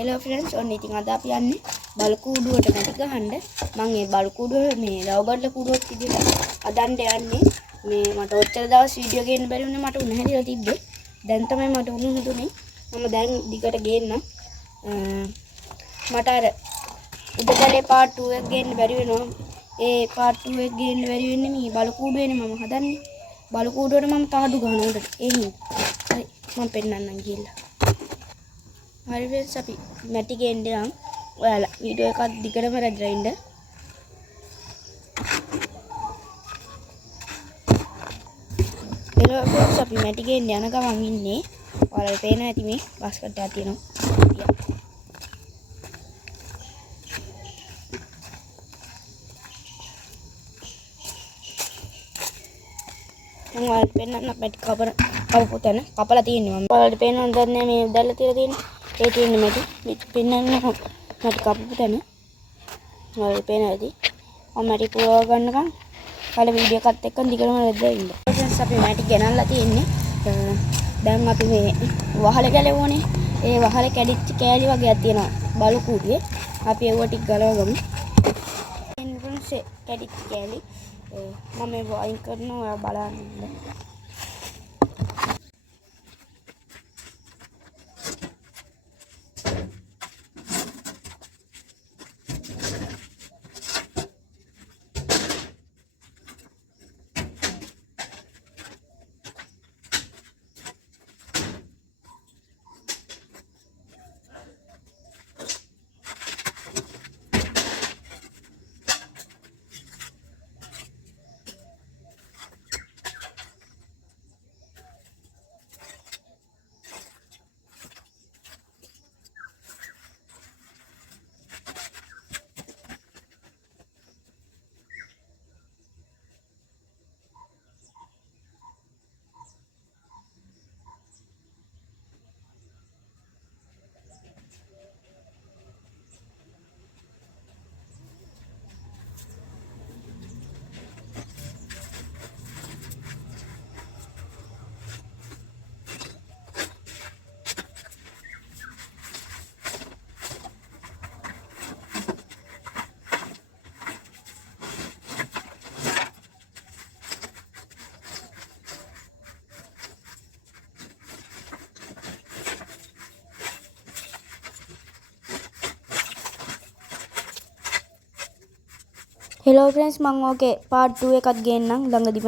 Hello friends ඔන්න ඉතින් අද අපි යන්නේ බලු කූඩුවට මැටි ගහන්න. මම මේ බලු කූඩුව මේ රවබඩල කූඩුවක් විදිහට අදන්න යන්නේ. මේ මට ඔච්චර දවස් වීඩියෝ ගේන්න බැරි වුණේ මට උණ හැදිලා තිබ්බේ. දැන් තමයි මට උණ හදුනේ. මම දැන් දිගට ගේන්න. මට අර උඩතලේ part 2 එක ගේන්න බැරි වෙනවා. ඒ part 2 එක ගේන්න බැරි වෙන්නේ මේ බලු කූඩුවේනේ මම හදන්නේ. බලු කූඩුවට මම තාඩු ගහනවා උඩට. ඒ හින්දා. හරි මම පෙන්නන්නම් ගිහලා. හරි friends අපි මැටි ගේන්න යන්. ඔයාලා වීඩියෝ එකක් දිගටම රැඳලා ඉන්න. හෙලෝ friends අපි මැටි ගේන්න යන ගමන් ඉන්නේ. ඔයාලට පේනවා ඇති මේ බස්කට් එකක් තියෙනවා. මම ඔයාලට පෙන්නන්න මැටි කපපු තැන කපලා තියෙනවා. මම ඔයාලට පේනවද දන්නේ මේ දැල්ලා තියලා තියෙන්නේ. ඒ තියෙන්නේ මැටි පෙන්නන්න මැටි කපපු තැන. ඔයාලට පේනවද? මම මැටි පුරව ගන්නකම් කාලේ වීඩියෝ එකත් එක්ක දිගටම රැඳලා ඉන්න. ෆ්‍රෙන්ඩ්ස් අපි මැටි ගෙනල්ලා තියෙන්නේ. දැන් අපි මේ වහලේ ගැලවුවනේ. ඒ වහලේ කැඩිච්ච කෑලි වගේක් තියෙනවා බලු කූඩුවේ. අපි ඒව ටික ගලවගමු. ෆ්‍රෙන්ඩ්ස් කැඩිච්ච කෑලි මම මේ වයින් කරනවා ඔයා බලන්න. හෙලෝ ෆ්‍රෙන්ඩ්ස් මම ඕකේ part 2 එකක් ගේන්නම් ළඟදිම.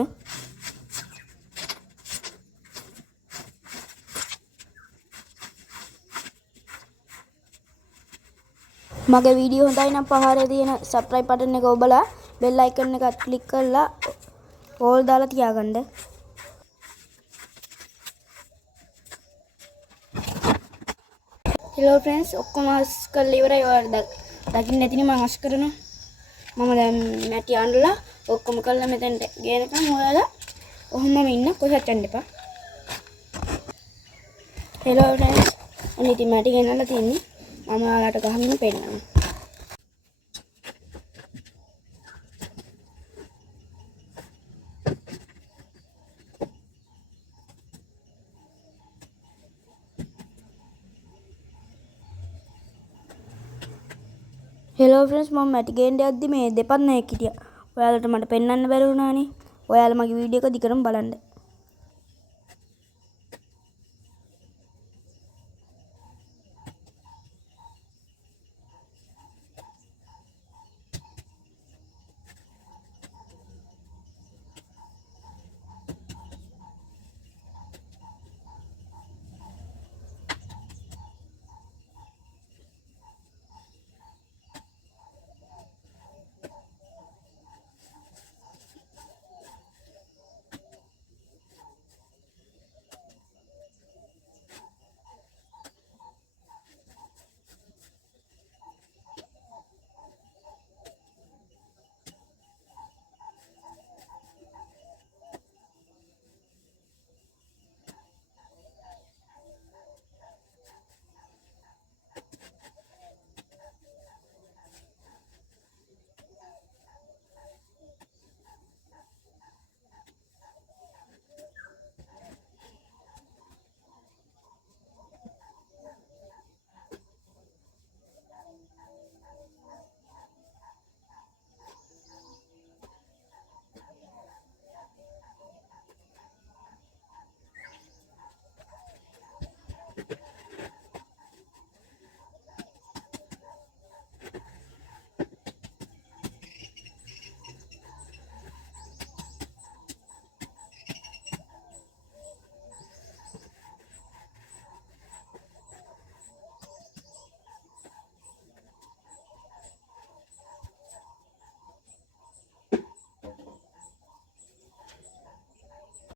මගේ වීඩියෝ හොඳයි නම් පහරේ තියෙන subscribe button එක ඔබලා bell icon එකත් click කරලා all දාලා තියාගන්න. හෙලෝ ෆ්‍රෙන්ඩ්ස් ඔක්කොම අස් කරලා ඉවරයි. ඔයාලා දකින්න නැතිනේ මම අස් කරනවා. මම දැන් මැටි අඬලා ඔක්කොම කරලා මෙතෙන්ට ගේනකම් ඔයාලා ඔහොමම ඉන්න කොහෙවත් යන්න එපා. හෙලෝ ෆ්‍රෙන්ඩ්ස් අනිත් ඉතින් මැටි ගෙනල්ලා තින්නේ මම ඔයාලට ගහන්න පෙන්නන්න. හෙලෝ ෆ්‍රෙන්ඩ්ස් මම මැටි ගේන්න යද්දි මේ දෙපන්නේක් හිටියා. ඔයාලට මට පෙන්වන්න බැරි වුණානේ. ඔයාලා මගේ වීඩියෝ එක දිගටම බලන්න.